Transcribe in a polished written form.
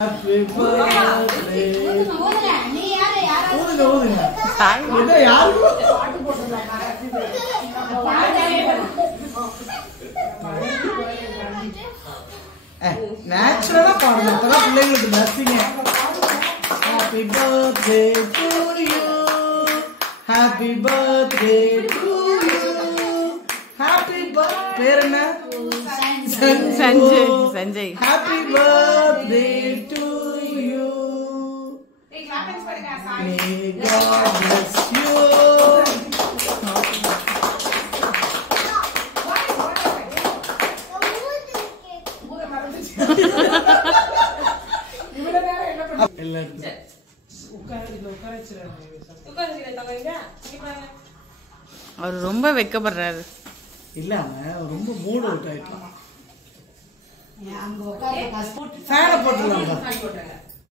Happy birthday. Natural blessing. Happy birthday to you. Happy birthday to you. Happy birthday. Sanjay. Happy birthday to you. May God bless you. அவர் ரொம்ப வெக்கப்படுறாரு. இல்ல அவன் ரொம்ப mood out ஆயிட்டான். ஃபேனை போட்டுடலாம்.